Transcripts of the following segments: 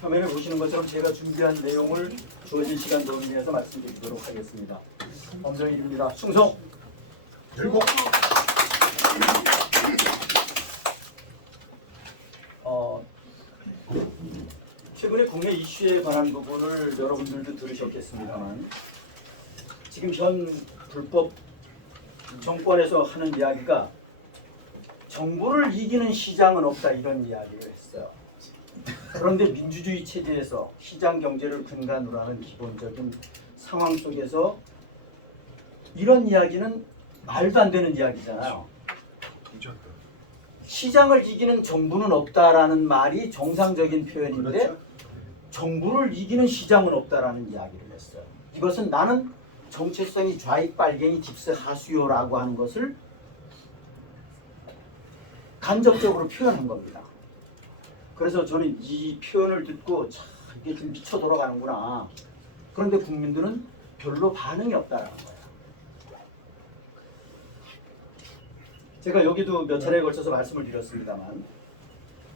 화면에 보시는 것처럼 제가 준비한 내용을 주어진 시간 동안에서 말씀드리도록 하겠습니다. 엄정일입니다. 충성! 들고 최근에 국내 이슈에 관한 부분을 여러분들도 들으셨겠습니다만 지금 현 불법 정권에서 하는 이야기가 정부를 이기는 시장은 없다 이런 이야기를 했어요. 그런데 민주주의 체제에서 시장 경제를 근간으로 하는 기본적인 상황 속에서 이런 이야기는 말도 안 되는 이야기잖아요. 시장을 이기는 정부는 없다라는 말이 정상적인 표현인데 그렇죠. 정부를 이기는 시장은 없다라는 이야기를 했어요. 이것은 나는 정체성이 좌익 빨갱이 딥스 하수요라고 하는 것을 간접적으로 표현한 겁니다. 그래서 저는 이 표현을 듣고 참 이게 좀 미쳐 돌아가는구나. 그런데 국민들은 별로 반응이 없다라는 거예요. 제가 여기도 몇 차례에 걸쳐서 말씀을 드렸습니다만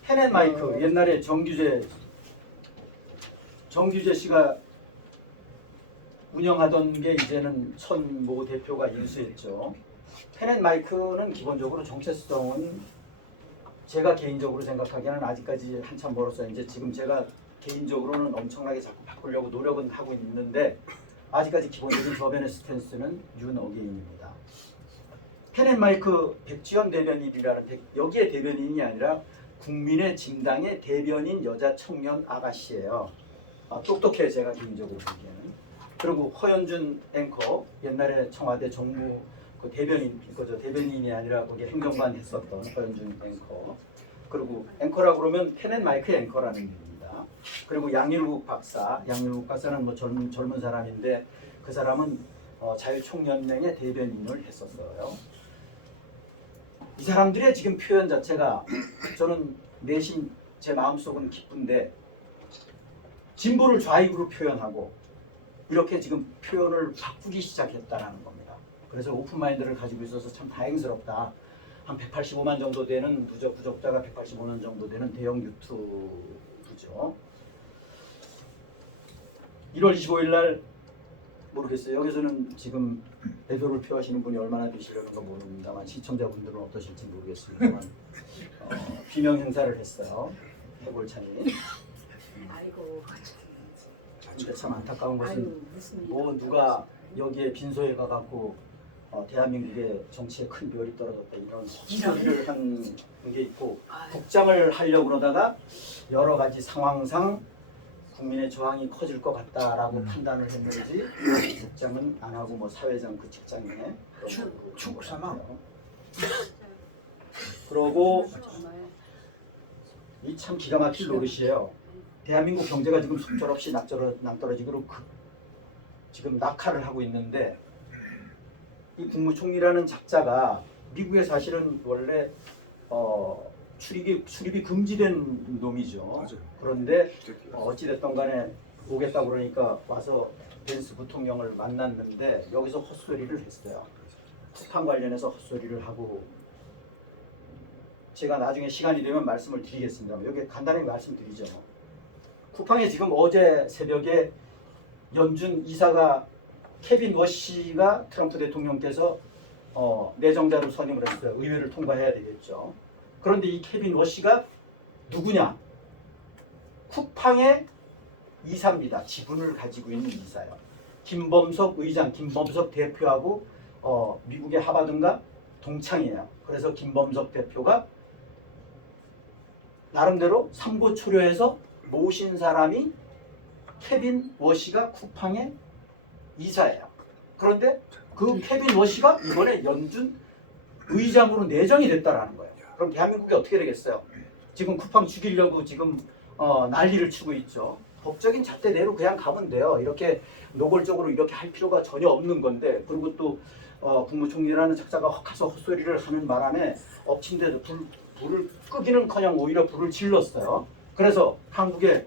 펜앤마이크 옛날에 정규재 씨가 운영하던 게 이제는 천모 대표가 인수했죠. 펜앤마이크는 기본적으로 정체성은 제가 개인적으로 생각하기에는 아직까지 한참 멀었어요. 이제 지금 제가 개인적으로는 엄청나게 자꾸 바꾸려고 노력은 하고 있는데 아직까지 기본적인 저변의 스탠스는 윤어게인입니다. 펜앤마이크 백지연 대변인이라는 여기에 대변인이 아니라 국민의 진당의 대변인 여자 청년 아가씨예요. 똑똑해 제가 개인적으로 보기에는. 그리고 허연준 앵커 옛날에 청와대 정무 그 대변인이 아니라 거기 행정관 했었던 허연준 앵커. 그리고 앵커라고 그러면 펜앤마이크 앵커라는 얘기입니다. 그리고 양일국 박사는 뭐 젊은 사람인데 그 사람은 자유총연맹의 대변인을 했었어요. 이 사람들의 지금 표현 자체가 저는 내심 제 마음속은 기쁜데 진보를 좌익으로 표현하고 이렇게 지금 표현을 바꾸기 시작했다는 겁니다. 그래서 오픈마인드를 가지고 있어서 참 다행스럽다. 한 185만 정도 되는 구독자가 185만 정도 되는 대형 유튜브죠. 1월 25일 날 모르겠어요. 여기서는 지금 애도를 표하시는 분이 얼마나 되시려는가 모릅니다만 시청자분들은 어떠실지 모르겠습니다만 비명 행사를 했어요. 해골창이. 아이고. 근데 참 안타까운 것은 뭐 누가 여기에 빈소에 가갖고 대한민국의 정치에 큰 벼이 떨어졌다 이런 헛소리를 한 게 있고 국장을 하려고 그러다가 여러 가지 상황상 국민의 저항이 커질 것 같다라고 판단을 했는지 국장은 안 하고 뭐 사회장 그 직장에 축사망. 그러고 이 참 기가 막힐 노릇이에요. 대한민국 경제가 지금 속절없이 낭떠러지기로 지금 낙하를 하고 있는데 이 국무총리라는 작자가 미국에 사실은 원래 출입이 금지된 놈이죠. 맞아요. 그런데 어찌됐든 간에 오겠다고 그러니까 와서 벤스 부통령을 만났는데 여기서 헛소리를 했어요. 쿠팡 관련해서 헛소리를 하고 제가 나중에 시간이 되면 말씀을 드리겠습니다. 여기 간단히 말씀드리죠. 쿠팡에 지금 어제 새벽에 연준 이사가 케빈 워시가 트럼프 대통령께서 내정자로 선임을 했어요. 의회를 통과해야 되겠죠. 그런데 이 케빈 워시가 누구냐? 쿠팡의 이사입니다. 지분을 가지고 있는 이사요. 김범석 의장, 김범석 대표하고 미국의 하버드인가 동창이에요. 그래서 김범석 대표가 나름대로 삼고초려해서 모신 사람이 케빈 워시가 쿠팡의 이사예요. 그런데 그 케빈 워시가 이번에 연준 의장으로 내정이 됐다라는 거예요. 그럼 대한민국이 어떻게 되겠어요? 지금 쿠팡 죽이려고 지금 난리를 치고 있죠. 법적인 잣대대로 그냥 가면 돼요. 이렇게 노골적으로 이렇게 할 필요가 전혀 없는 건데 그리고 또 국무총리라는 작자가 가서 헛소리를 하는 바람에 엎친 데도 불을 끄기는커녕 오히려 불을 질렀어요. 그래서 한국에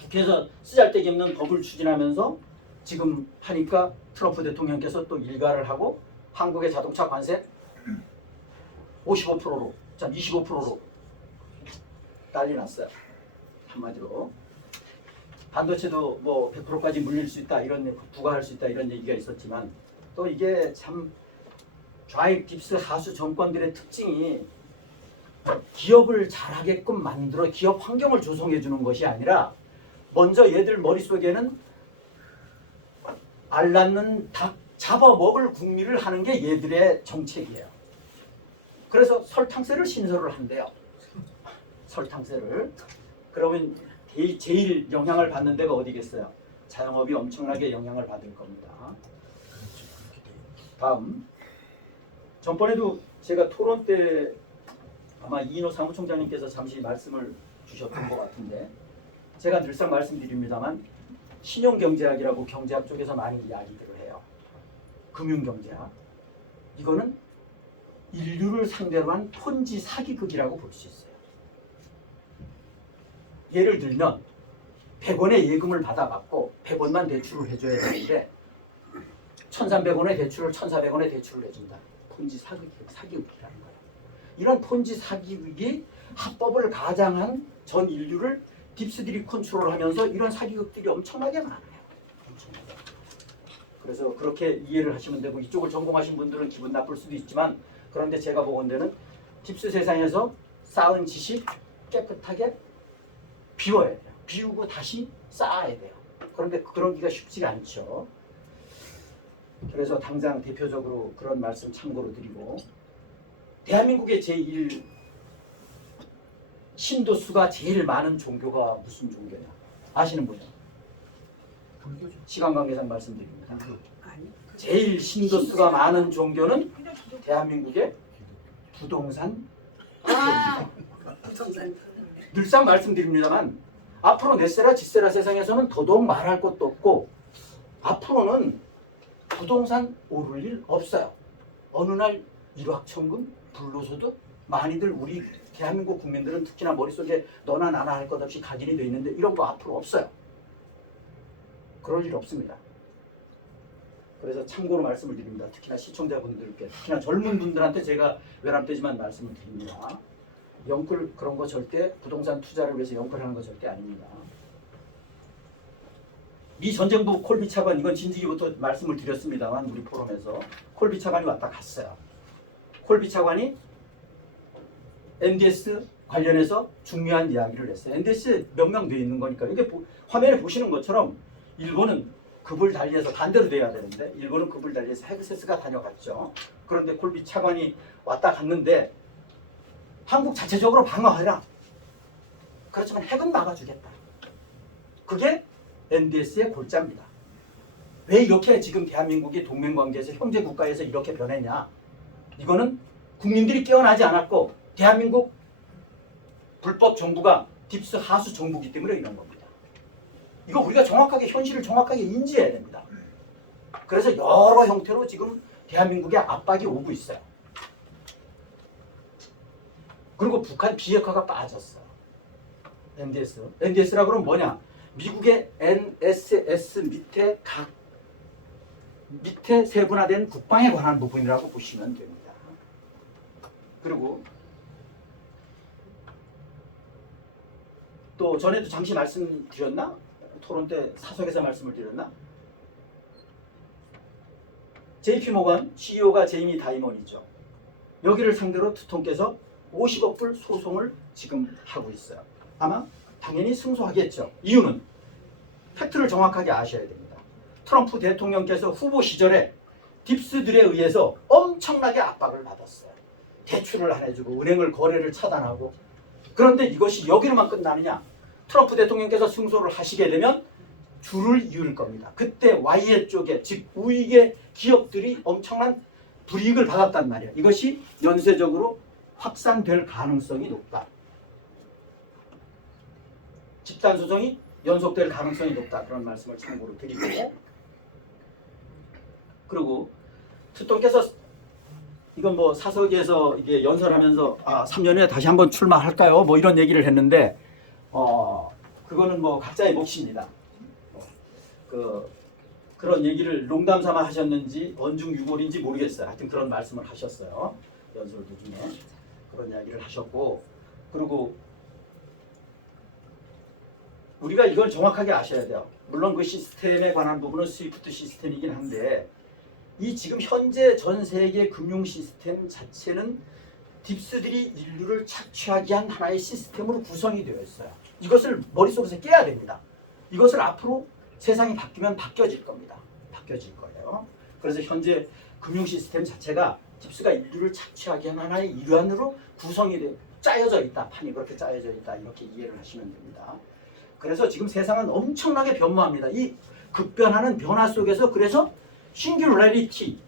국회에서 쓰잘데기 없는 법을 추진하면서 지금 하니까 트럼프 대통령께서 또 일가를 하고 한국의 자동차 관세 55%로, 25%로 난리 났어요. 한마디로 반도체도 뭐 100%까지 물릴 수 있다 이런 부과할 수 있다 이런 얘기가 있었지만 또 이게 참 좌익 깁스 하수 정권들의 특징이 기업을 잘하게끔 만들어 기업 환경을 조성해 주는 것이 아니라 먼저 얘들 머릿속에는 알 낳는 닭 잡아먹을 국리를 하는 게 얘들의 정책이에요. 그래서 설탕세를 신설을 한대요. 설탕세를. 그러면 제일 영향을 받는 데가 어디겠어요? 자영업이 엄청나게 영향을 받을 겁니다. 다음. 전번에도 제가 토론 때 아마 이인호 사무총장님께서 잠시 말씀을 주셨던 것 같은데 제가 늘상 말씀드립니다만 신용경제학이라고 경제학 쪽에서 많이 이야기들을 해요. 금융경제학. 이거는 인류를 상대로 한 폰지 사기극이라고 볼 수 있어요. 예를 들면 100원의 예금을 받아갖고 100원만 대출을 해줘야 되는데 1,300원의 대출을 1,400원의 대출을 해준다. 폰지 사기극이라는 거예요. 이런 폰지 사기극이 합법을 가장한 전 인류를 딥스들이 컨트롤하면서 이런 사기극들이 엄청나게 많아요. 엄청나게. 그래서 그렇게 이해를 하시면 되고 이쪽을 전공하신 분들은 기분 나쁠 수도 있지만 그런데 제가 보건대는 딥스 세상에서 쌓은 지식 깨끗하게 비워야 돼요. 비우고 다시 쌓아야 돼요. 그런데 그러기가 쉽지가 않죠. 그래서 당장 대표적으로 그런 말씀 참고로 드리고 대한민국의 제1 신도수가 제일 많은 종교가 무슨 종교냐? 아시는 분이요? 불교죠. 시간 관계상 말씀드립니다. 아니. 제일 신도수가 많은 종교는 대한민국의 부동산 부동산 늘상 말씀드립니다만 앞으로 넷세라 지세라 세상에서는 더더욱 말할 것도 없고 앞으로는 부동산 오를 일 없어요. 어느 날 일확천금, 불로소득 많이들 우리 대한민국 국민들은 특히나 머릿속에 너나 나나 할 것 없이 각인이 돼 있는데 이런 거 앞으로 없어요. 그럴 일 없습니다. 그래서 참고로 말씀을 드립니다. 특히나 시청자분들께, 특히나 젊은 분들한테 제가 외람되지만 말씀을 드립니다. 영끌 그런 거 절대 부동산 투자를 위해서 영끌하는 거 절대 아닙니다. 미 전쟁부 콜비 차관 이건 진지기부터 말씀을 드렸습니다만 우리 포럼에서 콜비 차관이 왔다 갔어요. 콜비 차관이 NDS 관련해서 중요한 이야기를 했어요. NDS에 명명되어 있는 거니까 이게 화면에 보시는 것처럼 일본은 급을 달리해서 반대로 돼야 되는데 일본은 급을 달리해서 헤그세스가 다녀갔죠. 그런데 콜비 차관이 왔다 갔는데 한국 자체적으로 방어하라. 그렇지만 핵은 막아주겠다. 그게 NDS의 골자입니다. 왜 이렇게 지금 대한민국이 동맹관계에서 형제국가에서 이렇게 변했냐. 이거는 국민들이 깨어나지 않았고 대한민국 불법 정부가 딥스 하수 정부이기 때문에 이런 겁니다. 이거 우리가 정확하게 현실을 정확하게 인지해야 됩니다. 그래서 여러 형태로 지금 대한민국에 압박이 오고 있어요. 그리고 북한 비핵화가 빠졌어. NDS라 그러면 뭐냐? 미국의 NSS 밑에 세분화된 국방에 관한 부분이라고 보시면 됩니다. 그리고 또 전에도 잠시 말씀드렸나? 토론 때 사석에서 말씀을 드렸나? JP모건 CEO가 제이미 다이먼이죠. 여기를 상대로 투통께서 50억 불 소송을 지금 하고 있어요. 아마 당연히 승소하겠죠. 이유는 팩트를 정확하게 아셔야 됩니다. 트럼프 대통령께서 후보 시절에 딥스들에 의해서 엄청나게 압박을 받았어요. 대출을 안 해주고 은행을 거래를 차단하고. 그런데 이것이 여기로만 끝나느냐? 트럼프 대통령께서 승소를 하시게 되면 줄을 이을 겁니다. 그때 Y의 쪽에 즉 우익의 기업들이 엄청난 불이익을 받았단 말이에요. 이것이 연쇄적으로 확산될 가능성이 높다. 집단 소송이 연속될 가능성이 높다. 그런 말씀을 참고로 드리고, 그리고 특검께서 이건 뭐 사석에서 이게 연설하면서 3년 후에 다시 한번 출마할까요? 뭐 이런 얘기를 했는데 그거는 뭐 각자의 몫입니다. 그런 얘기를 농담 삼아 하셨는지 언중유골인지 모르겠어요. 하여튼 그런 말씀을 하셨어요. 연설 도중에 그런 이야기를 하셨고, 그리고 우리가 이걸 정확하게 아셔야 돼요. 물론 그 시스템에 관한 부분은 스위프트 시스템이긴 한데 이 지금 현재 전 세계 금융 시스템 자체는 딥스들이 인류를 착취하기 위한 하나의 시스템으로 구성이 되어 있어요. 이것을 머릿속에서 깨야 됩니다. 이것을 앞으로 세상이 바뀌면 바뀌어질 겁니다. 바뀌어질 거예요. 그래서 현재 금융 시스템 자체가 딥스가 인류를 착취하기 위한 하나의 일환으로 구성이 돼 짜여져 있다. 판이 그렇게 짜여져 있다. 이렇게 이해를 하시면 됩니다. 그래서 지금 세상은 엄청나게 변모합니다. 이 급변하는 변화 속에서 그래서 싱귤러리티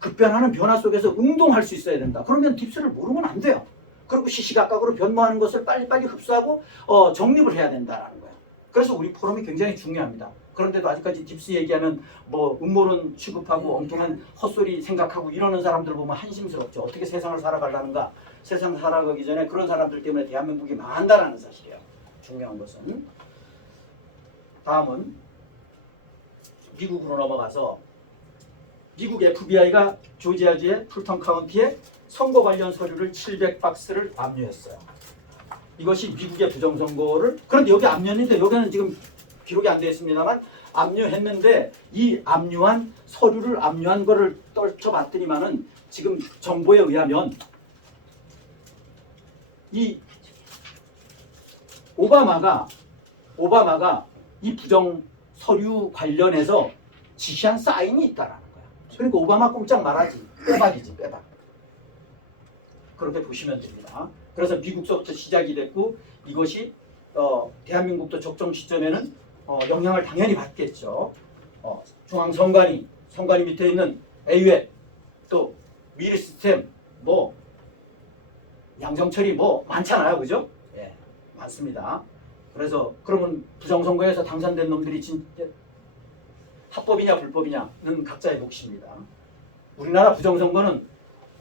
급변하는 변화 속에서 응동할 수 있어야 된다. 그러면 딥스를 모르면 안 돼요. 그리고 시시각각으로 변모하는 것을 빨리빨리 흡수하고 정립을 해야 된다는 거예요. 그래서 우리 포럼이 굉장히 중요합니다. 그런데도 아직까지 딥스 얘기하면 뭐 음모론 취급하고 엉뚱한 헛소리 생각하고 이러는 사람들 보면 한심스럽죠. 어떻게 세상을 살아가려는가. 세상 살아가기 전에 그런 사람들 때문에 대한민국이 망한다라는 사실이에요. 중요한 것은. 다음은 미국으로 넘어가서 미국 FBI가 조지아주의 풀턴 카운티에 선거 관련 서류를 700박스를 압류했어요. 이것이 미국의 부정선거를 그런데 여기 압류했는데 여기는 지금 기록이 안 되어 있습니다만 압류했는데 이 압류한 서류를 압류한 거를 떨쳐봤더니만은 지금 정보에 의하면 이 오바마가 이 부정 서류 관련해서 지시한 사인이 있다라는 거야. 그러니까 오바마 꼼짝 말하지. 빼박이지, 빼박. 그렇게 보시면 됩니다. 그래서 미국서부터 시작이 됐고 이것이 대한민국도 적정 시점에는 영향을 당연히 받겠죠. 중앙선관위, 선관위 밑에 있는 A회, 또 미르시스템, 뭐 양정철이 뭐 많잖아요, 그죠? 예, 많습니다. 그래서 그러면 부정선거에서 당선된 놈들이 진짜 합법이냐 불법이냐는 각자의 몫입니다. 우리나라 부정선거는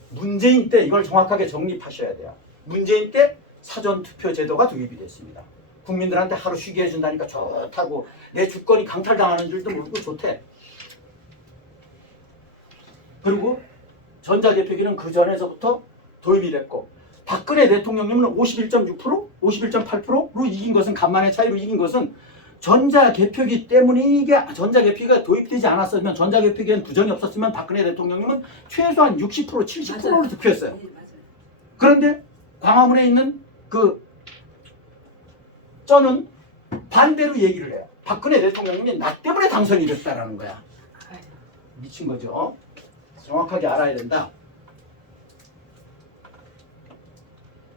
문재인 때 이걸 정확하게 정립하셔야 돼요. 문재인 때 사전투표 제도가 도입이 됐습니다. 국민들한테 하루 쉬게 해준다니까 좋다고 내 주권이 강탈당하는 줄도 모르고 좋대. 그리고 전자개표기는 그 전에서부터 도입이 됐고 박근혜 대통령님은 51.6%, 51.8%로 이긴 것은 간만의 차이로 이긴 것은 전자개표기 때문에 이게 전자개표기가 도입되지 않았으면 전자개표기엔 부정이 없었으면 박근혜 대통령님은 최소한 60%, 70%로 득표했어요. 그런데 광화문에 있는 그 저는 반대로 얘기를 해요. 박근혜 대통령님이 나 때문에 당선이 됐다라는 거야. 미친 거죠. 정확하게 알아야 된다.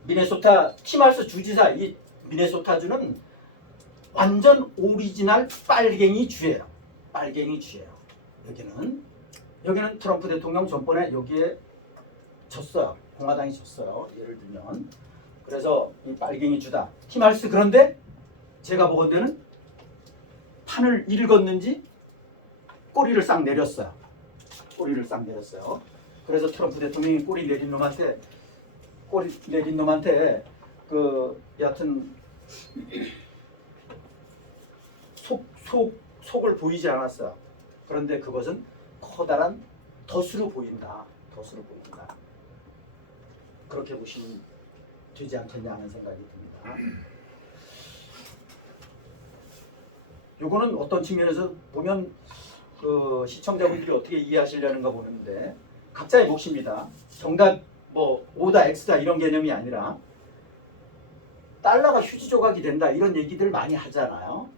미네소타 티말스 주지사 이 미네소타주는 완전 오리지널 빨갱이 주예요. 빨갱이 주예요. 여기는 트럼프 대통령 전번에 여기에 졌어요. 공화당이 졌어요. 예를 들면 그래서 이 빨갱이 주다. 티말스 그런데 제가 보건대는 판을 읽었는지 꼬리를 싹 내렸어요. 꼬리를 싹 내렸어요. 그래서 트럼프 대통령이 꼬리 내린 놈한테 그 여하튼 속을 보이지 않았어요. 그런데 그것은 커다란 덫으로 보인다. 덫으로 보인다. 그렇게 보시면 되지 않겠냐 하는 생각이 듭니다. 요거는 어떤 측면에서 보면 그 시청자분들이 어떻게 이해하시려는가 보는데 각자의 몫입니다. 정답 뭐 O다 X다 이런 개념이 아니라 달러가 휴지 조각이 된다 이런 얘기들 많이 하잖아요.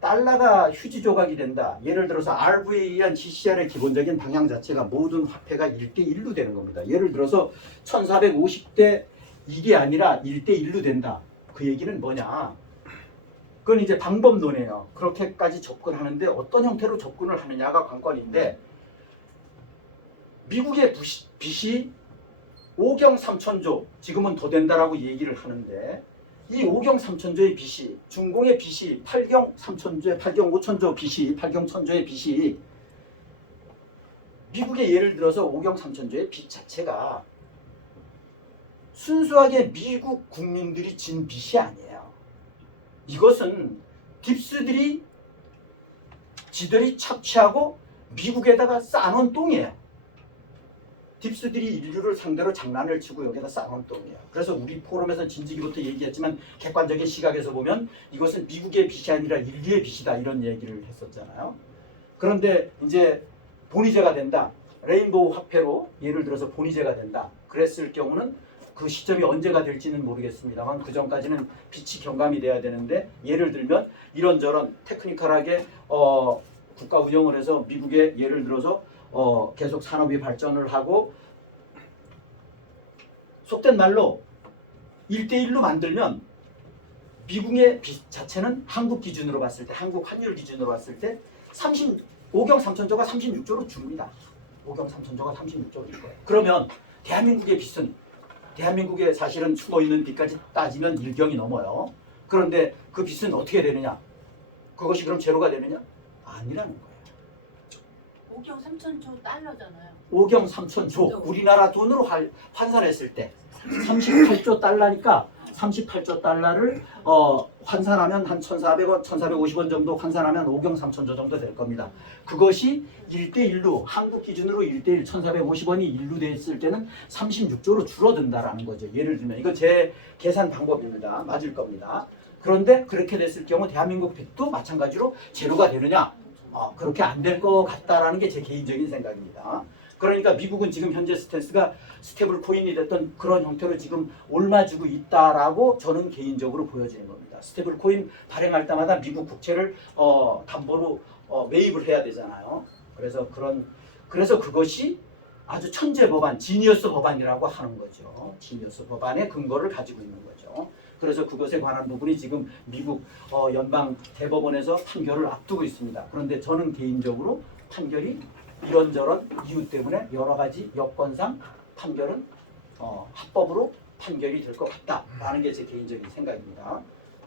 달러가 휴지 조각이 된다. 예를 들어서 RV에 의한 GCR의 기본적인 방향 자체가 모든 화폐가 1대1로 되는 겁니다. 예를 들어서 1450대 1이 아니라 1대1로 된다. 그 얘기는 뭐냐? 그건 이제 방법론이에요. 그렇게까지 접근하는데 어떤 형태로 접근을 하느냐가 관건인데 미국의 빚이 5경 3천조 지금은 더 된다라고 얘기를 하는데 이 5경 3천조의 빚이 중공의 빚이 8경 3천조의 8경 5천조 빚이 8경 1천조의 빚이 미국의 예를 들어서 5경 3천조의 빚 자체가 순수하게 미국 국민들이 진 빚이 아니에요. 이것은 딥스들이 지들이 착취하고 미국에다가 쌓아놓은 똥이에요. 딥스들이 인류를 상대로 장난을 치고 여기다 쌓아놓은 똥이에요. 그래서 우리 포럼에서 진지기부터 얘기했지만 객관적인 시각에서 보면 이것은 미국의 빚이 아니라 인류의 빚이다 이런 얘기를 했었잖아요. 그런데 이제 본위제가 된다. 레인보우 화폐로 예를 들어서 본위제가 된다. 그랬을 경우는 그 시점이 언제가 될지는 모르겠습니다만 그 전까지는 빚이 경감이 돼야 되는데 예를 들면 이런저런 테크니컬하게 국가 운영을 해서 미국의 예를 들어서 계속 산업이 발전을 하고 속된 말로 1대1로 만들면 미국의 빚 자체는 한국 기준으로 봤을 때 한국 환율 기준으로 봤을 때 5경 3천조가 36조로 줍니다. 5경 3천조가 36조일 거예요. 그러면 대한민국의 빚은 대한민국에 사실은 숨어있는 빚까지 따지면 1경이 넘어요. 그런데 그 빚은 어떻게 되느냐? 그것이 그럼 제로가 되느냐? 아니라는 거예요. 5경 3천조 달러잖아요. 5경 3천조 우리나라 돈으로 환산했을 때 38조 달러니까 38조 달러를 환산하면 한 1,400원, 1,450원 정도 환산하면 5경 3천조 정도 될 겁니다. 그것이 1대1로 한국 기준으로 1대1 1,450원이 1로 됐을 때는 36조로 줄어든다라는 거죠. 예를 들면 이건 제 계산 방법입니다. 맞을 겁니다. 그런데 그렇게 됐을 경우 대한민국 빚도 마찬가지로 제로가 되느냐? 그렇게 안 될 것 같다라는 게 제 개인적인 생각입니다. 그러니까 미국은 지금 현재 스탠스가 스테이블 코인이 됐던 그런 형태로 지금 옳아지고 있다라고 저는 개인적으로 보여지는 겁니다. 스테이블 코인 발행할 때마다 미국 국채를 담보로 매입을 해야 되잖아요. 그래서 그것이 아주 천재 법안, 지니어스 법안이라고 하는 거죠. 지니어스 법안의 근거를 가지고 있는 거죠. 그래서 그것에 관한 부분이 지금 미국 연방 대법원에서 판결을 앞두고 있습니다. 그런데 저는 개인적으로 판결이 이런저런 이유 때문에 여러 가지 여건상 판결은 합법으로 판결이 될 것 같다라는 게 제 개인적인 생각입니다.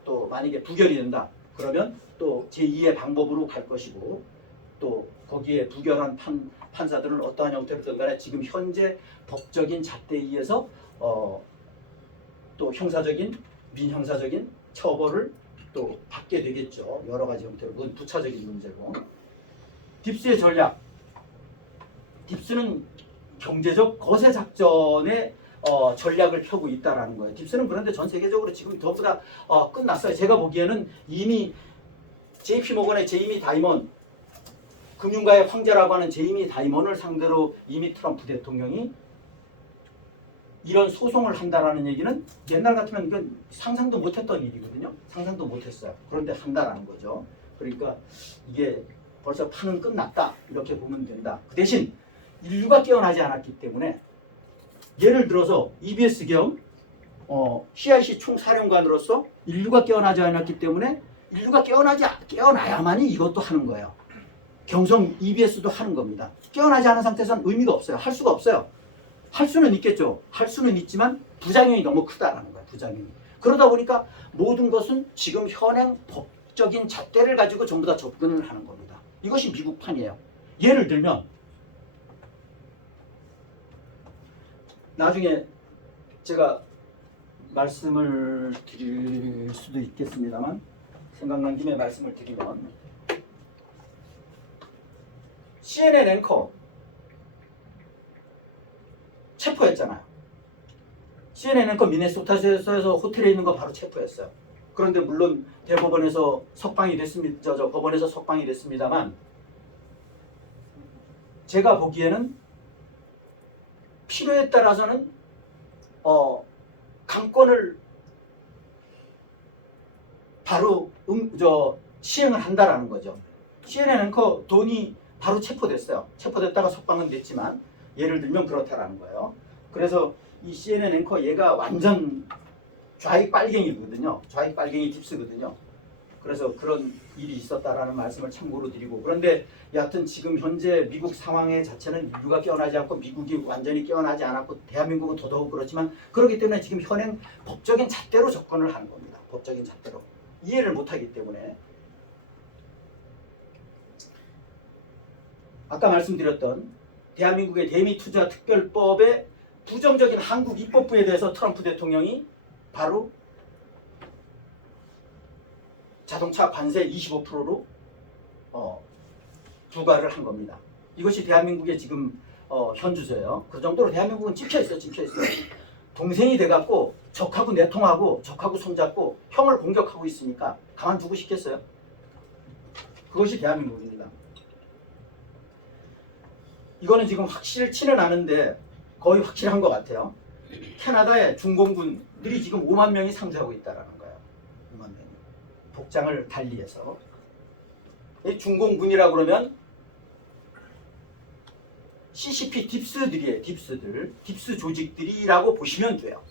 또 만약에 부결이 된다 그러면 또 제2의 방법으로 갈 것이고 또 거기에 부결한 판사들은 어떠한 형태로든 간에 지금 현재 법적인 잣대에 의해서 또 형사적인 민형사적인 처벌을 또 받게 되겠죠. 여러 가지 형태로 그건 부차적인 문제고. 딥스의 전략. 딥스는 경제적 거세 작전의 전략을 펴고 있다라는 거예요. 딥스는 그런데 전 세계적으로 지금 전부 다 끝났어요. 제가 보기에는 이미 JP모건의 제이미 다이먼 금융가의 황제라고 하는 제이미 다이먼을 상대로 이미 트럼프 대통령이 이런 소송을 한다라는 얘기는 옛날 같으면 이건 상상도 못했던 일이거든요. 상상도 못했어요. 그런데 한다라는 거죠. 그러니까 이게 벌써 판은 끝났다 이렇게 보면 된다. 그 대신 인류가 깨어나지 않았기 때문에 예를 들어서 EBS 겸 CIC 총사령관으로서 인류가 깨어나지 않았기 때문에 인류가 깨어나야만이 이것도 하는 거예요. 경성 EBS도 하는 겁니다. 깨어나지 않은 상태에서는 의미가 없어요. 할 수가 없어요. 할 수는 있겠죠. 할 수는 있지만 부작용이 너무 크다라는 거예요. 부작용이. 그러다 보니까 모든 것은 지금 현행 법적인 잣대를 가지고 전부 다 접근을 하는 겁니다. 이것이 미국판이에요. 예를 들면 나중에 제가 말씀을 드릴 수도 있겠습니다만 생각난 김에 말씀을 드리면 CNN 앵커 체포했잖아요. CNN 앵커 미네소타주에서 호텔에 있는 거 바로 체포했어요. 그런데 물론 대법원에서 석방이 됐습니다. 법원에서 석방이 됐습니다만 제가 보기에는 필요에 따라서는 강권을 바로 시행을 한다라는 거죠. CNN 앵커 돈이 바로 체포됐어요. 체포됐다가 석방은 됐지만 예를 들면 그렇다라는 거예요. 그래서 이 CNN 앵커 얘가 완전 좌익 빨갱이거든요. 좌익 빨갱이 딥스거든요. 그래서 그런 일이 있었다라는 말씀을 참고로 드리고 그런데 여하튼 지금 현재 미국 상황의 자체는 인류가 깨어나지 않고 미국이 완전히 깨어나지 않았고 대한민국은 더더욱 그렇지만 그렇기 때문에 지금 현행 법적인 잣대로 접근을 하는 겁니다. 법적인 잣대로. 이해를 못하기 때문에 아까 말씀드렸던 대한민국의 대미투자특별법의 부정적인 한국 입법부에 대해서 트럼프 대통령이 바로 자동차 관세 25%로 부과를 한 겁니다. 이것이 대한민국의 지금 현주소예요. 그 정도로 대한민국은 찍혀 있어요. 동생이 돼갖고 적하고 내통하고 적하고 손잡고 형을 공격하고 있으니까 가만두고 싶겠어요? 그것이 대한민국입니다. 이거는 지금 확실치는 않은데 거의 확실한 것 같아요. 캐나다에 중공군들이 지금 5만 명이 상주하고 있다는 거예요. 5만 명이. 복장을 달리해서. 이 중공군이라고 그러면 CCP 딥스들이에요. 딥스 조직들이라고 보시면 돼요.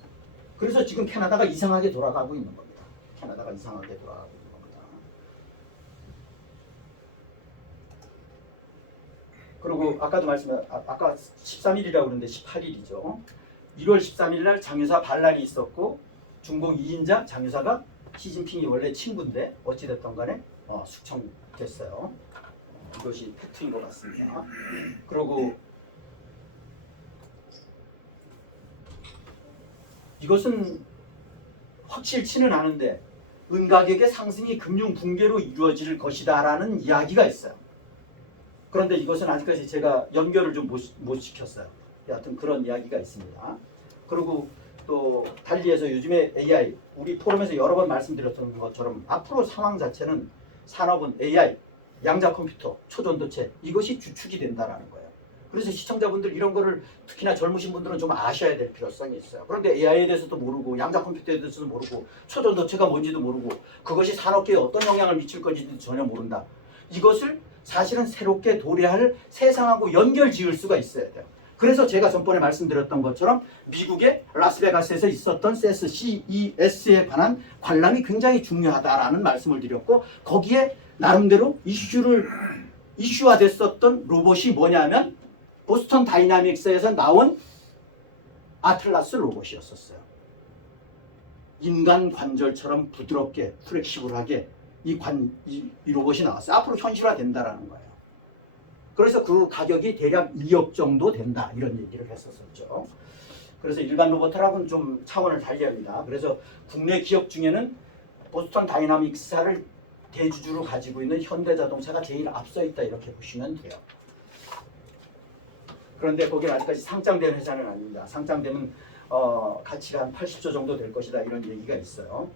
그래서 지금 캐나다가 이상하게 돌아가고 있는 겁니다. 캐나다가 이상하게 돌아가고 있는 겁니다. 그리고 아까도 아까 13일이라고 그랬는데 18일이죠. 1월 13일 날 장유사 반란이 있었고 중공 2인자 장유사가 시진핑이 원래 친구인데 어찌됐든 간에 숙청됐어요. 이것이 팩트인 것 같습니다. 그리고 이것은 확실치는 않은데 은가격의 상승이 금융 붕괴로 이루어질 것이다라는 이야기가 있어요. 그런데 이것은 아직까지 제가 연결을 좀 못 시켰어요. 여하튼 그런 이야기가 있습니다. 그리고 또 달리해서 요즘에 AI, 우리 포럼에서 여러 번 말씀드렸던 것처럼 앞으로 상황 자체는 산업은 AI, 양자 컴퓨터, 초전도체 이것이 주축이 된다라는 거예요. 그래서 시청자분들 이런 거를 특히나 젊으신 분들은 좀 아셔야 될 필요성이 있어요. 그런데 AI에 대해서도 모르고 양자 컴퓨터에 대해서도 모르고 초전도체가 뭔지도 모르고 그것이 산업계에 어떤 영향을 미칠 건지도 전혀 모른다. 이것을 사실은 새롭게 도래할 세상하고 연결 지을 수가 있어야 돼요. 그래서 제가 전번에 말씀드렸던 것처럼 미국의 라스베가스에서 있었던 CES에 관한 관람이 굉장히 중요하다라는 말씀을 드렸고 거기에 나름대로 이슈화됐었던 로봇이 뭐냐면 보스턴 다이나믹스에서 나온 아틀라스 로봇이었었어요. 인간 관절처럼 부드럽게 플렉시블하게 이 로봇이 나왔어요. 앞으로 현실화된다라는 거예요. 그래서 그 가격이 대략 2억 정도 된다 이런 얘기를 했었었죠. 그래서 일반 로봇하고는 좀 차원을 달리합니다. 그래서 국내 기업 중에는 보스턴 다이나믹스사를 대주주로 가지고 있는 현대자동차가 제일 앞서 있다 이렇게 보시면 돼요. 그런데 거기는 아직까지 상장된 회사는 아닙니다. 상장되면 가치가 한 80조 정도 될 것이다 이런 얘기가 있어요.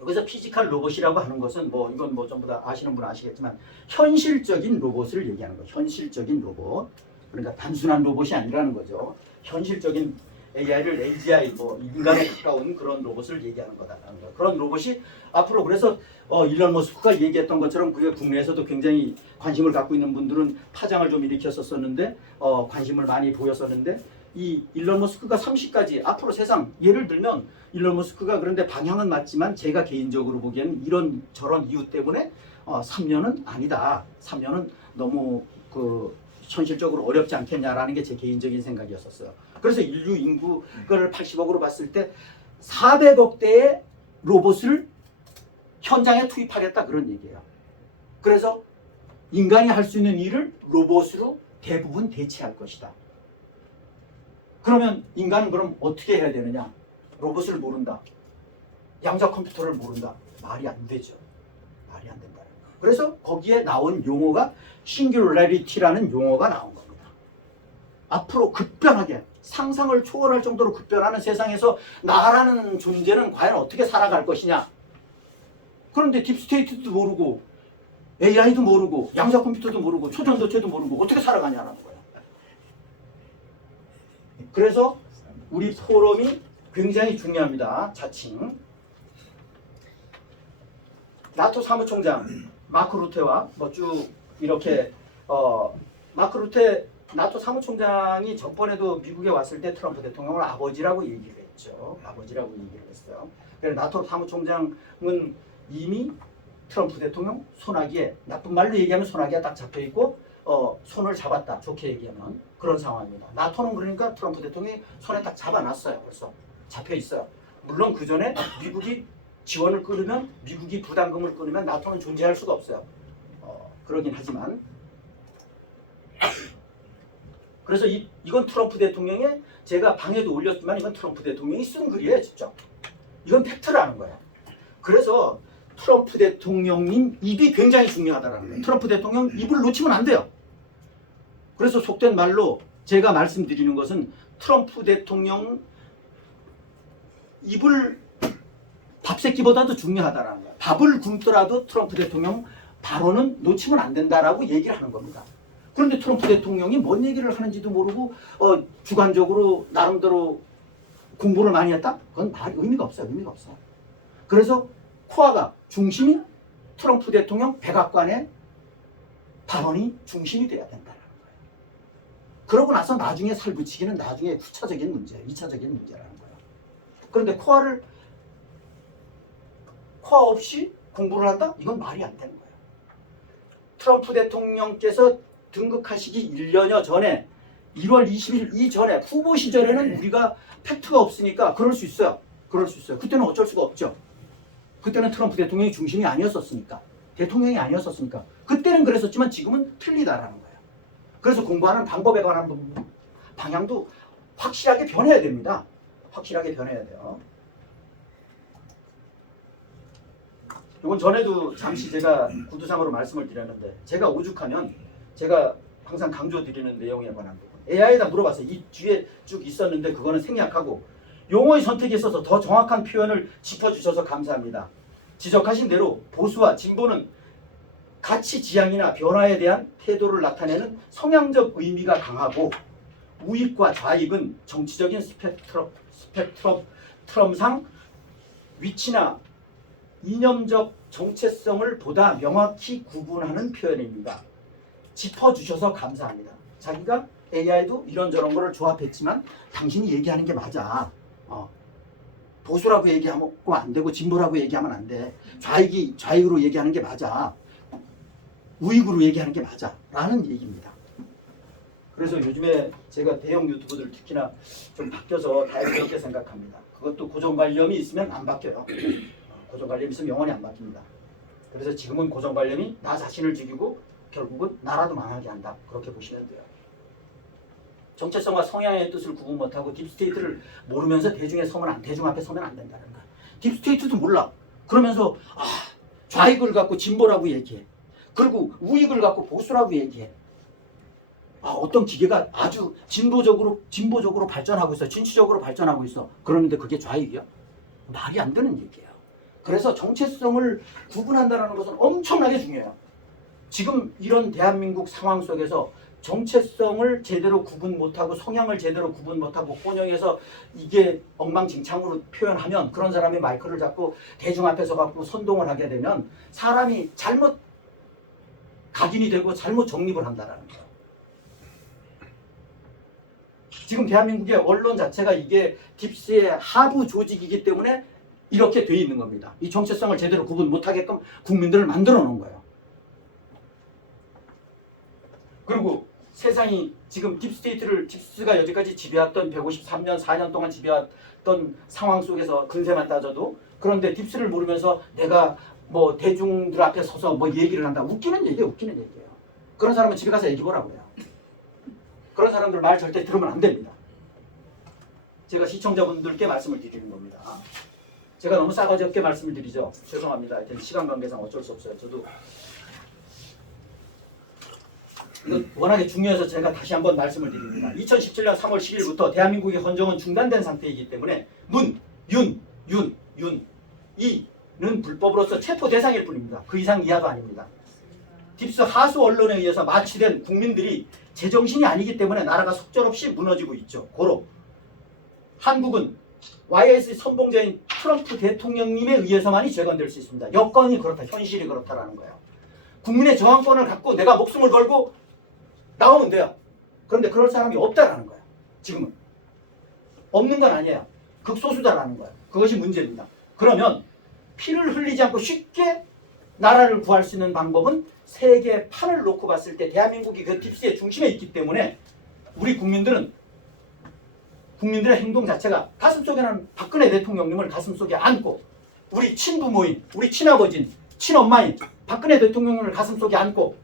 여기서 피지컬 로봇이라고 하는 것은 이건 전부 다 아시는 분은 아시겠지만 현실적인 로봇을 얘기하는 거예요. 현실적인 로봇. 그러니까 단순한 로봇이 아니라는 거죠. 현실적인 AI를 AGI 인간에 가까운 그런 로봇을 얘기하는 거다라는 거예요. 그런 로봇이 앞으로 그래서 일론 머스크가 얘기했던 것처럼 그게 국내에서도 굉장히 관심을 갖고 있는 분들은 파장을 좀 일으켰었는데 관심을 많이 보였었는데 이 일론 머스크가 30까지 앞으로 세상 예를 들면 일론 머스크가 그런데 방향은 맞지만 제가 개인적으로 보기에는 이런 저런 이유 때문에 3년은 아니다. 3년은 너무 현실적으로 어렵지 않겠냐라는 게 제 개인적인 생각이었었어요. 그래서 인류 인구를 80억으로 봤을 때 400억대의 로봇을 현장에 투입하겠다 그런 얘기예요. 그래서 인간이 할 수 있는 일을 로봇으로 대부분 대체할 것이다. 그러면 인간은 그럼 어떻게 해야 되느냐? 로봇을 모른다. 양자 컴퓨터를 모른다. 말이 안 되죠. 말이 안 된다. 그래서 거기에 나온 용어가 싱귤라리티라는 용어가 나온 겁니다. 앞으로 급변하게 상상을 초월할 정도로 급변하는 세상에서 나라는 존재는 과연 어떻게 살아갈 것이냐? 그런데 딥스테이트도 모르고 AI도 모르고 양자 컴퓨터도 모르고 초전도체도 모르고 어떻게 살아가냐는 거예요. 그래서 우리 포럼이 굉장히 중요합니다. 자칭 나토 사무총장 마크 루테와 쭉 이렇게 마크 루테 나토 사무총장이 전번에도 미국에 왔을 때 트럼프 대통령을 아버지라고 얘기를 했죠. 아버지라고 얘기를 했어요. 그래서 나토 사무총장은 이미 트럼프 대통령 손아귀에 나쁜 말로 얘기하면 손아귀가 딱 잡혀 있고 손을 잡았다. 좋게 얘기하면 그런 상황입니다. 나토는 그러니까 트럼프 대통령이 손에 딱 잡아놨어요. 벌써 잡혀 있어요. 물론 그 전에 미국이 지원을 끊으면 미국이 부담금을 끊으면 나토는 존재할 수가 없어요. 그러긴 하지만 그래서 이건 트럼프 대통령의 제가 방에도 올렸지만 이건 트럼프 대통령이 쓴 글이에요. 직접. 이건 팩트라는 거예요. 그래서 트럼프 대통령님 입이 굉장히 중요하다는 거예요. 트럼프 대통령 입을 놓치면 안 돼요. 그래서 속된 말로 제가 말씀드리는 것은 트럼프 대통령 입을 밥새끼보다도 중요하다라는 거예요. 밥을 굶더라도 트럼프 대통령 발언은 놓치면 안 된다라고 얘기를 하는 겁니다. 그런데 트럼프 대통령이 뭔 얘기를 하는지도 모르고 주관적으로 나름대로 공부를 많이 했다? 그건 의미가 없어요. 의미가 없어. 그래서 코아가 중심이 트럼프 대통령 백악관의 발언이 중심이 돼야 된다는 거예요. 그러고 나서 나중에 살붙이기는 나중에 후차적인 문제예요. 2차적인 문제라는 거예요. 그런데 코아 없이 공부를 한다? 이건 말이 안 되는 거예요. 트럼프 대통령께서 등극하시기 1년여 전에 1월 20일 이전에 후보 시절에는 우리가 팩트가 없으니까 그럴 수 있어요. 그럴 수 있어요. 그때는 어쩔 수가 없죠. 그때는 트럼프 대통령이 중심이 아니었었으니까. 대통령이 아니었었으니까. 그때는 그랬었지만 지금은 틀리다라는 거예요. 그래서 공부하는 방법에 관한 방향도 확실하게 변해야 됩니다. 확실하게 변해야 돼요. 이건 전에도 잠시 제가 구두상으로 말씀을 드렸는데 제가 오죽하면 제가 항상 강조드리는 내용에 관한 부분 AI에다 물어봤어요. 이 뒤에 쭉 있었는데 그거는 생략하고 용어의 선택에 있어서 더 정확한 표현을 짚어주셔서 감사합니다. 지적하신 대로 보수와 진보는 가치 지향이나 변화에 대한 태도를 나타내는 성향적 의미가 강하고 우익과 좌익은 정치적인 스펙트럼상 위치나 이념적 정체성을 보다 명확히 구분하는 표현입니다. 짚어주셔서 감사합니다. 자기가 AI도 이런저런 거를 조합했지만 당신이 얘기하는 게 맞아. 보수라고 얘기하면 안 되고 진보라고 얘기하면 안 돼. 좌익으로 얘기하는 게 맞아. 우익으로 얘기하는 게 맞아. 라는 얘기입니다. 그래서 요즘에 제가 대형 유튜브들 특히나 좀 바뀌어서 다양하게 생각합니다. 그것도 고정관념이 있으면 안 바뀌어요. 고정관념이 있으면 영원히 안 바뀝니다. 그래서 지금은 고정관념이 나 자신을 죽이고 결국은 나라도 망하게 한다. 그렇게 보시면 돼요. 정체성과 성향의 뜻을 구분 못하고 딥스테이트를 모르면서 대중 앞에 서면 안 된다는 거야. 딥스테이트도 몰라. 그러면서 좌익을 갖고 진보라고 얘기해. 그리고 우익을 갖고 보수라고 얘기해. 어떤 기계가 아주 진보적으로 발전하고 있어. 진취적으로 발전하고 있어. 그러는데 그게 좌익이야? 말이 안 되는 얘기예요. 그래서 정체성을 구분한다는 것은 엄청나게 중요해요. 지금 이런 대한민국 상황 속에서 정체성을 제대로 구분 못하고 성향을 제대로 구분 못하고 혼용해서 이게 엉망진창으로 표현하면 그런 사람이 마이크를 잡고 대중 앞에서 갖고 선동을 하게 되면 사람이 잘못 각인이 되고 잘못 정립을 한다는 거예요. 지금 대한민국의 언론 자체가 이게 딥스의 하부 조직이기 때문에 이렇게 돼 있는 겁니다. 이 정체성을 제대로 구분 못하게끔 국민들을 만들어 놓은 거예요. 그리고 세상이 지금 딥스가 여기까지 지배했던 153년, 4년 동안 지배했던 상황 속에서 근세만 따져도 그런데 딥스를 모르면서 내가 뭐 대중들 앞에 서서 뭐 얘기를 한다. 웃기는 얘기예요. 그런 사람은 집에 가서 얘기 보라고요. 그런 사람들 말 절대 들으면 안 됩니다. 제가 시청자분들께 말씀을 드리는 겁니다. 제가 너무 싸가지 없게 말씀을 드리죠. 죄송합니다. 하여튼 시간 관계상 어쩔 수 없어요. 저도 이거 워낙에 중요해서 제가 다시 한번 말씀을 드립니다. 2017년 3월 10일부터 대한민국의 헌정은 중단된 상태이기 때문에 이는 불법으로서 체포 대상일 뿐입니다. 그 이상 이하도 아닙니다. 딥스 하수 언론에 의해서 마취된 국민들이 제정신이 아니기 때문에 나라가 속절없이 무너지고 있죠. 고로 한국은 YS 선봉자인 트럼프 대통령님에 의해서만이 재건될 수 있습니다. 여건이 그렇다. 현실이 그렇다라는 거예요. 국민의 저항권을 갖고 내가 목숨을 걸고 나오면 돼요. 그런데 그럴 사람이 없다라는 거예요. 지금은. 없는 건 아니에요. 극소수다라는 거예요. 그것이 문제입니다. 그러면 피를 흘리지 않고 쉽게 나라를 구할 수 있는 방법은 세계 판을 놓고 봤을 때 대한민국이 그 딥스의 중심에 있기 때문에 우리 국민들의 행동 자체가 가슴속에는 박근혜 대통령님을 가슴속에 안고 우리 친부모인, 우리 친아버진, 친엄마인 박근혜 대통령님을 가슴속에 안고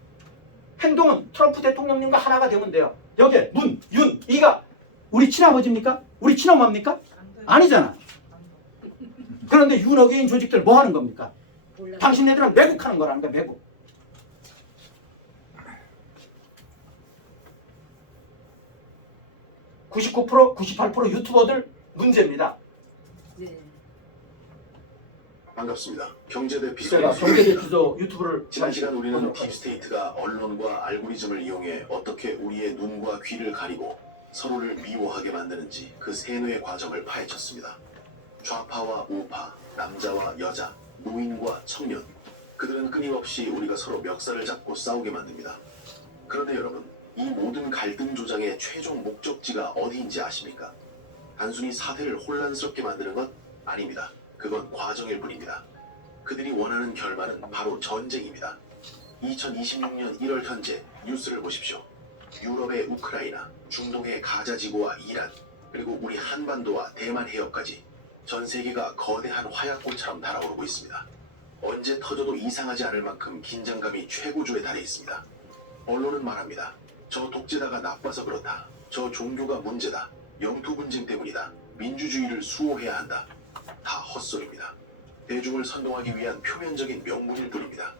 행동은 트럼프 대통령님과 하나가 되면 돼요. 여기에 문, 윤, 이가 우리 친아버지입니까? 우리 친엄마입니까? 아니잖아. 그런데 윤어게인 조직들 뭐 하는 겁니까? 당신네들은 매국하는 거라는 거야. 매국. 99%, 98% 유튜버들 문제입니다. 네. 반갑습니다. 경제대피 제가 경제대피소 유튜브를 지난 시간 우리는 딥스테이트가 언론과 알고리즘을 이용해 어떻게 우리의 눈과 귀를 가리고 서로를 미워하게 만드는지 그 세뇌의 과정을 파헤쳤습니다. 좌파와 우파, 남자와 여자, 노인과 청년, 그들은 끊임없이 우리가 서로 멱살을 잡고 싸우게 만듭니다. 그런데 여러분, 이 모든 갈등 조장의 최종 목적지가 어디인지 아십니까? 단순히 사회를 혼란스럽게 만드는 것 아닙니다. 그건 과정일 뿐입니다. 그들이 원하는 결말은 바로 전쟁입니다. 2026년 1월 현재 뉴스를 보십시오. 유럽의 우크라이나, 중동의 가자지구와 이란, 그리고 우리 한반도와 대만 해협까지 전 세계가 거대한 화약고처럼 달아오르고 있습니다. 언제 터져도 이상하지 않을 만큼 긴장감이 최고조에 달해 있습니다. 언론은 말합니다. 저 독재자가 나빠서 그렇다. 저 종교가 문제다. 영토 분쟁 때문이다. 민주주의를 수호해야 한다. 다 헛소리입니다. 대중을 선동하기 위한 표면적인 명분일 뿐입니다.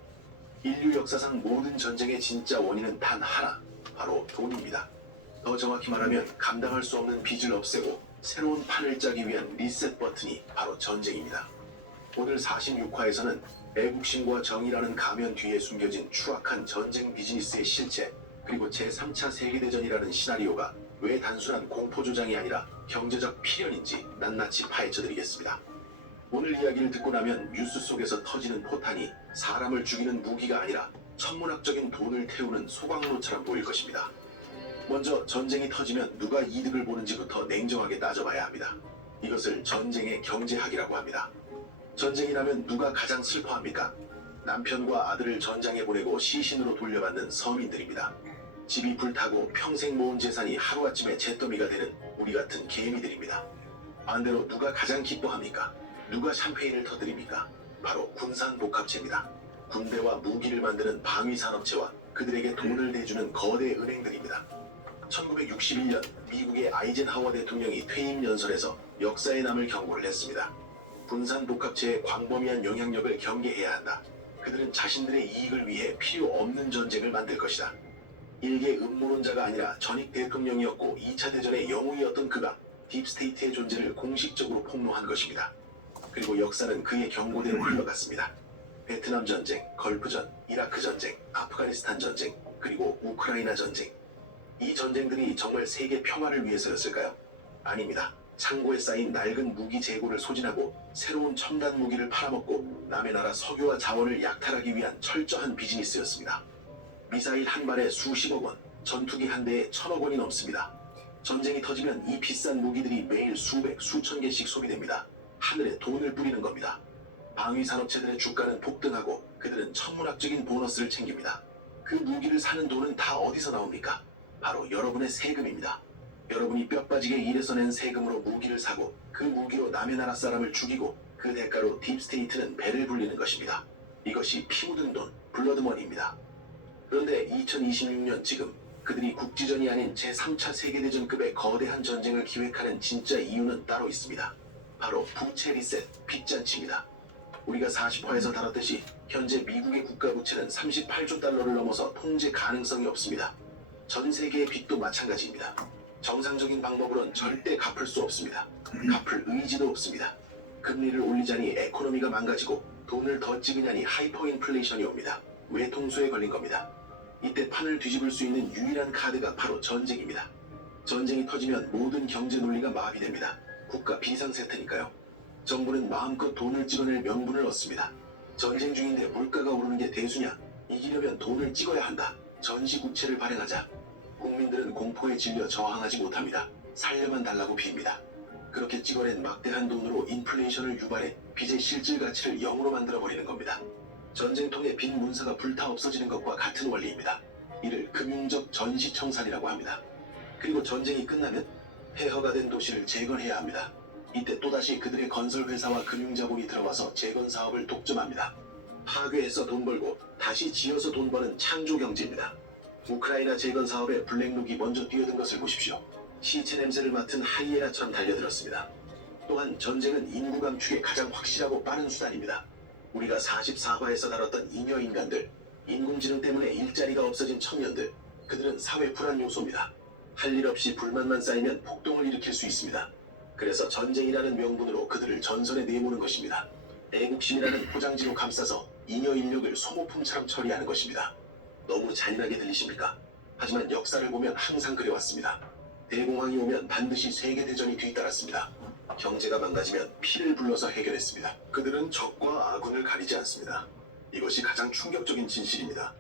인류 역사상 모든 전쟁의 진짜 원인은 단 하나, 바로 돈입니다. 더 정확히 말하면 감당할 수 없는 빚을 없애고 새로운 판을 짜기 위한 리셋 버튼이 바로 전쟁입니다. 오늘 46화에서는 애국심과 정의라는 가면 뒤에 숨겨진 추악한 전쟁 비즈니스의 실체, 그리고 제3차 세계대전이라는 시나리오가 왜 단순한 공포조장이 아니라 경제적 필연인지 낱낱이 파헤쳐드리겠습니다. 오늘 이야기를 듣고 나면 뉴스 속에서 터지는 포탄이 사람을 죽이는 무기가 아니라 천문학적인 돈을 태우는 소광로처럼 보일 것입니다. 먼저 전쟁이 터지면 누가 이득을 보는지부터 냉정하게 따져봐야 합니다. 이것을 전쟁의 경제학이라고 합니다. 전쟁이 나면 누가 가장 슬퍼합니까? 남편과 아들을 전장에 보내고 시신으로 돌려받는 서민들입니다. 집이 불타고 평생 모은 재산이 하루아침에 잿더미가 되는 우리 같은 개미들입니다. 반대로 누가 가장 기뻐합니까? 누가 샴페인을 터뜨립니까? 바로 군산복합체입니다. 군대와 무기를 만드는 방위산업체와 그들에게 돈을 내주는 거대 은행들입니다. 1961년 미국의 아이젠하워 대통령이 퇴임 연설에서 역사에 남을 경고를 했습니다. 군산복합체의 광범위한 영향력을 경계해야 한다. 그들은 자신들의 이익을 위해 필요 없는 전쟁을 만들 것이다. 일개 음모론자가 아니라 전직 대통령이었고 2차 대전의 영웅이었던 그가 딥스테이트의 존재를 공식적으로 폭로한 것입니다. 그리고 역사는 그의 경고대로 흘러갔습니다. 베트남 전쟁, 걸프전, 이라크 전쟁, 아프가니스탄 전쟁, 그리고 우크라이나 전쟁. 이 전쟁들이 정말 세계 평화를 위해서였을까요? 아닙니다. 창고에 쌓인 낡은 무기 재고를 소진하고 새로운 첨단 무기를 팔아먹고 남의 나라 석유와 자원을 약탈하기 위한 철저한 비즈니스였습니다. 미사일 한 발에 수십억 원, 전투기 한 대에 1,000억 원이 넘습니다. 전쟁이 터지면 이 비싼 무기들이 매일 수백, 수천 개씩 소비됩니다. 하늘에 돈을 뿌리는 겁니다. 방위산업체들의 주가는 폭등하고 그들은 천문학적인 보너스를 챙깁니다. 그 무기를 사는 돈은 다 어디서 나옵니까? 바로 여러분의 세금입니다. 여러분이 뼈 빠지게 일해서 낸 세금으로 무기를 사고 그 무기로 남의 나라 사람을 죽이고 그 대가로 딥스테이트는 배를 불리는 것입니다. 이것이 피 묻은 돈, 블러드머니입니다. 그런데 2026년 지금 그들이 국지전이 아닌 제3차 세계대전급의 거대한 전쟁을 기획하는 진짜 이유는 따로 있습니다. 바로 부채 리셋, 빚잔치입니다. 우리가 40화에서 다뤘듯이 현재 미국의 국가부채는 38조 달러를 넘어서 통제 가능성이 없습니다. 전 세계의 빚도 마찬가지입니다. 정상적인 방법으로는 절대 갚을 수 없습니다. 갚을 의지도 없습니다. 금리를 올리자니 에코노미가 망가지고 돈을 더 찍으냐니 하이퍼 인플레이션이 옵니다. 외통수에 걸린 겁니다. 이때 판을 뒤집을 수 있는 유일한 카드가 바로 전쟁입니다. 전쟁이 터지면 모든 경제 논리가 마비됩니다. 국가 비상세태니까요. 정부는 마음껏 돈을 찍어낼 명분을 얻습니다. 전쟁 중인데 물가가 오르는 게 대수냐? 이기려면 돈을 찍어야 한다. 전시국채를 발행하자. 국민들은 공포에 질려 저항하지 못합니다. 살려만 달라고 빕니다. 그렇게 찍어낸 막대한 돈으로 인플레이션을 유발해 빚의 실질 가치를 0으로 만들어버리는 겁니다. 전쟁통의 빈 문서가 불타 없어지는 것과 같은 원리입니다. 이를 금융적 전시청산이라고 합니다. 그리고 전쟁이 끝나면 폐허가 된 도시를 재건해야 합니다. 이때 또다시 그들의 건설회사와 금융자본이 들어와서 재건 사업을 독점합니다. 파괴해서 돈 벌고 다시 지어서 돈 버는 창조경제입니다. 우크라이나 재건 사업에 블랙록이 먼저 뛰어든 것을 보십시오. 시체 냄새를 맡은 하이에나처럼 달려들었습니다. 또한 전쟁은 인구 감축의 가장 확실하고 빠른 수단입니다. 우리가 44화에서 다뤘던 잉여인간들, 인공지능 때문에 일자리가 없어진 청년들, 그들은 사회 불안 요소입니다. 할 일 없이 불만만 쌓이면 폭동을 일으킬 수 있습니다. 그래서 전쟁이라는 명분으로 그들을 전선에 내모는 것입니다. 애국심이라는 포장지로 감싸서 잉여 인력을 소모품처럼 처리하는 것입니다. 너무 잔인하게 들리십니까? 하지만 역사를 보면 항상 그래왔습니다. 대공황이 오면 반드시 세계대전이 뒤따랐습니다. 경제가 망가지면 피를 불러서 해결했습니다. 그들은 적과 아군을 가리지 않습니다. 이것이 가장 충격적인 진실입니다.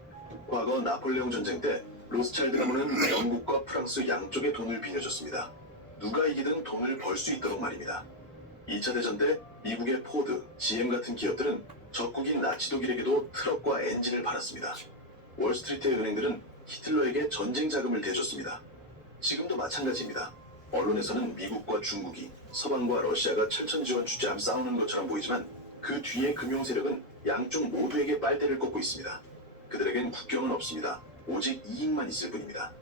과거 나폴레옹 전쟁 때 로스차일드 가문은 영국과 프랑스 양쪽에 돈을 빌려줬습니다. 누가 이기든 돈을 벌 수 있도록 말입니다. 2차 대전 때 미국의 포드, GM 같은 기업들은 적국인 나치 독일에게도 트럭과 엔진을 팔았습니다. 월스트리트의 은행들은 히틀러에게 전쟁 자금을 대줬습니다. 지금도 마찬가지입니다. 언론에서는 미국과 중국이 서방과 러시아가 철천 지원 주자함 싸우는 것처럼 보이지만 그 뒤에 금융 세력은 양쪽 모두에게 빨대를 꽂고 있습니다. 그들에겐 국경은 없습니다. 오직 이익만 있을 뿐입니다.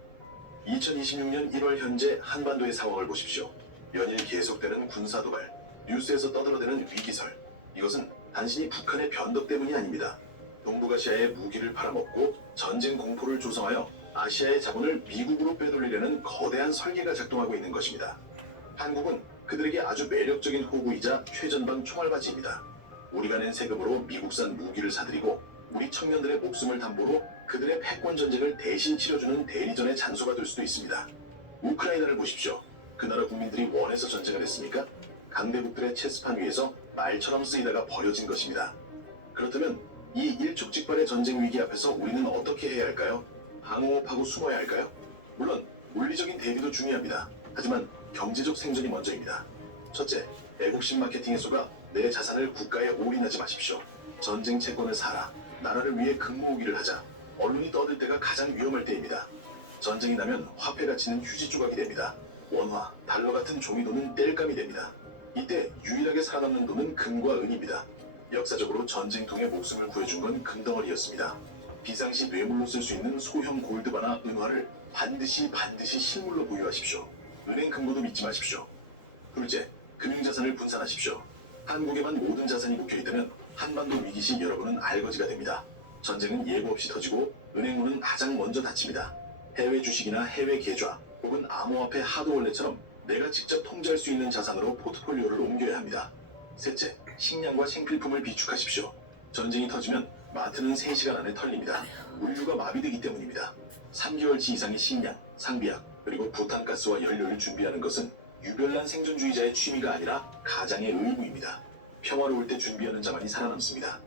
2026년 1월 현재 한반도의 상황을 보십시오. 연일 계속되는 군사도발, 뉴스에서 떠들어대는 위기설. 이것은 단순히 북한의 변덕 때문이 아닙니다. 동북아시아에 무기를 팔아먹고 전쟁 공포를 조성하여 아시아의 자본을 미국으로 빼돌리려는 거대한 설계가 작동하고 있는 것입니다. 한국은 그들에게 아주 매력적인 호구이자 최전방 총알바지입니다. 우리가 낸 세금으로 미국산 무기를 사들이고 우리 청년들의 목숨을 담보로 그들의 패권 전쟁을 대신 치러주는 대리전의 장소가 될 수도 있습니다. 우크라이나를 보십시오. 그 나라 국민들이 원해서 전쟁을 했습니까? 강대국들의 체스판 위에서 말처럼 쓰이다가 버려진 것입니다. 그렇다면 이 일촉즉발의 전쟁 위기 앞에서 우리는 어떻게 해야 할까요? 방어하고 숨어야 할까요? 물론 물리적인 대비도 중요합니다. 하지만 경제적 생존이 먼저입니다. 첫째, 애국심 마케팅에 속아 내 자산을 국가에 올인하지 마십시오. 전쟁 채권을 사라. 나라를 위해 근무호기를 하자. 언론이 떠들 때가 가장 위험할 때입니다. 전쟁이 나면 화폐 가치는 휴지 조각이 됩니다. 원화, 달러 같은 종이돈은 땔감이 됩니다. 이때 유일하게 살아남는 돈은 금과 은입니다. 역사적으로 전쟁통에 목숨을 구해준 건 금덩어리였습니다. 비상시 뇌물로 쓸 수 있는 소형 골드바나 은화를 반드시 실물로 보유하십시오. 은행 금고도 믿지 마십시오. 둘째, 금융자산을 분산하십시오. 한국에만 모든 자산이 묵혀있다면 한반도 위기 시 여러분은 알거지가 됩니다. 전쟁은 예고 없이 터지고 은행문은 가장 먼저 닫힙니다. 해외 주식이나 해외 계좌 혹은 암호화폐 하드월렛처럼 내가 직접 통제할 수 있는 자산으로 포트폴리오를 옮겨야 합니다. 셋째, 식량과 생필품을 비축하십시오. 전쟁이 터지면 마트는 3시간 안에 털립니다. 물류가 마비되기 때문입니다. 3개월치 이상의 식량, 상비약, 그리고 부탄가스와 연료를 준비하는 것은 유별난 생존주의자의 취미가 아니라 가장의 의무입니다. 평화로울 때 준비하는 자만이 살아남습니다.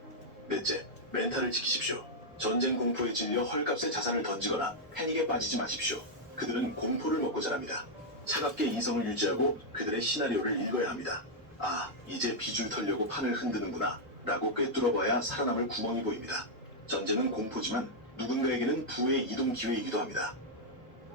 넷째, 멘탈을 지키십시오. 전쟁 공포에 찔려 헐값에 자산을 던지거나 패닉에 빠지지 마십시오. 그들은 공포를 먹고 자랍니다. 차갑게 이성을 유지하고 그들의 시나리오를 읽어야 합니다. 아, 이제 빚을 털려고 판을 흔드는구나 라고 꿰뚫어봐야 살아남을 구멍이 보입니다. 전쟁은 공포지만 누군가에게는 부의 이동 기회이기도 합니다.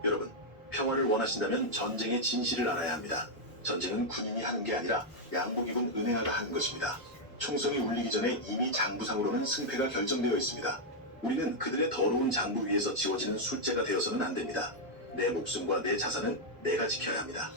여러분, 평화를 원하신다면 전쟁의 진실을 알아야 합니다. 전쟁은 군인이 하는 게 아니라 양복 입은 은행아가 하는 것입니다. 총성이 울리기 전에 이미 장부상으로는 승패가 결정되어 있습니다. 우리는 그들의 더러운 장부 위에서 지워지는 숫자가 되어서는 안 됩니다. 내 목숨과 내 자산은 내가 지켜야 합니다.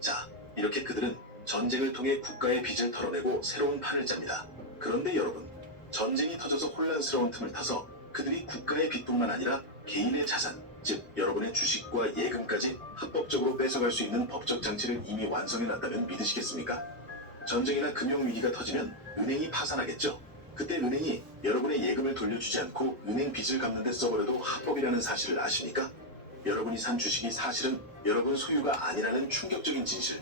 자, 이렇게 그들은 전쟁을 통해 국가의 빚을 털어내고 새로운 판을 짭니다. 그런데 여러분, 전쟁이 터져서 혼란스러운 틈을 타서 그들이 국가의 빚뿐만 아니라 개인의 자산, 즉 여러분의 주식과 예금까지 합법적으로 뺏어갈 수 있는 법적 장치를 이미 완성해놨다면 믿으시겠습니까? 전쟁이나 금융위기가 터지면 은행이 파산하겠죠? 그때 은행이 여러분의 예금을 돌려주지 않고 은행 빚을 갚는 데 써버려도 합법이라는 사실을 아십니까? 여러분이 산 주식이 사실은 여러분 소유가 아니라는 충격적인 진실.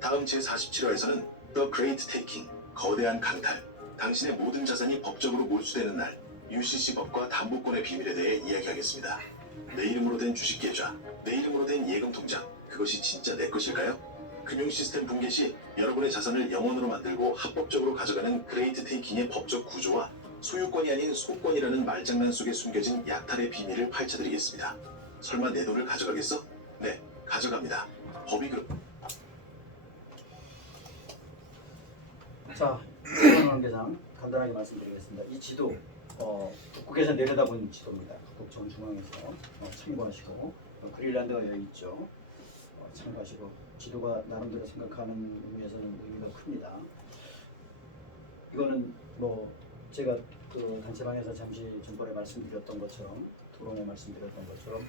다음 제47화에서는 The Great Taking, 거대한 강탈, 당신의 모든 자산이 법적으로 몰수되는 날, UCC법과 담보권의 비밀에 대해 이야기하겠습니다. 내 이름으로 된 주식계좌, 내 이름으로 된 예금통장, 그것이 진짜 내 것일까요? 금융시스템 붕괴 시 여러분의 자산을 영원으로 만들고 합법적으로 가져가는 그레이트 테이킹의 법적 구조와 소유권이 아닌 소권이라는 말장난 속에 숨겨진 약탈의 비밀을 파헤쳐드리겠습니다. 설마 내 돈을 가져가겠어? 네, 가져갑니다. 법이 자, 이번 관계상 간단하게 말씀드리겠습니다. 이 지도 북극에서 내려다본 지도입니다. 북극 정중앙에서 참고하시고 그린란드가 여기 있죠. 참고하시고 지도가 나름대로 생각하는 의미에서는 의미가 큽니다. 이거는 뭐 제가 그 단체방에서 잠시 전번에 말씀드렸던 것처럼 토론에 말씀드렸던 것처럼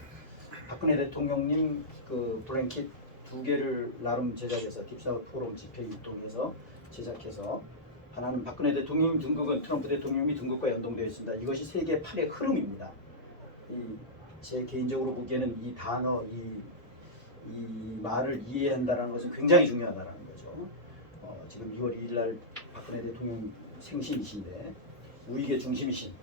박근혜 대통령님 그 블랭킷 2개를 나름 제작해서 딥사우스 포럼 집회를 통해서 제작해서 하나는 박근혜 대통령 등극은 트럼프 대통령이 등극과 연동되어 있습니다. 이것이 세계 8의 흐름입니다. 제 개인적으로 보기에는 이 단어, 이 말을 이해한다는 것은 굉장히 중요하다는 거죠. 지금 2월 2일 날 박근혜 대통령 생신이신데 우익의 중심이신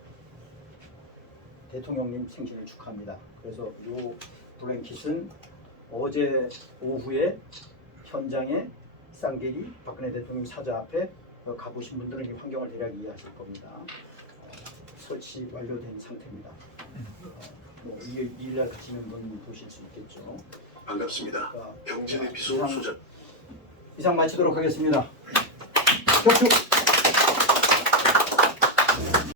대통령님 생신을 축하합니다. 그래서 이 블랭킷은 어제 오후에 현장에 쌍계리 박근혜 대통령 사자 앞에 가보신 분들은 이 환경을 대략 이해하실 겁니다. 설치 완료된 상태입니다. 뭐 2일 날 가시는 분 보실 수 있겠죠. 반갑습니다. 자, 경제 에피소드 소장. 이상 마치도록 하겠습니다. 격추.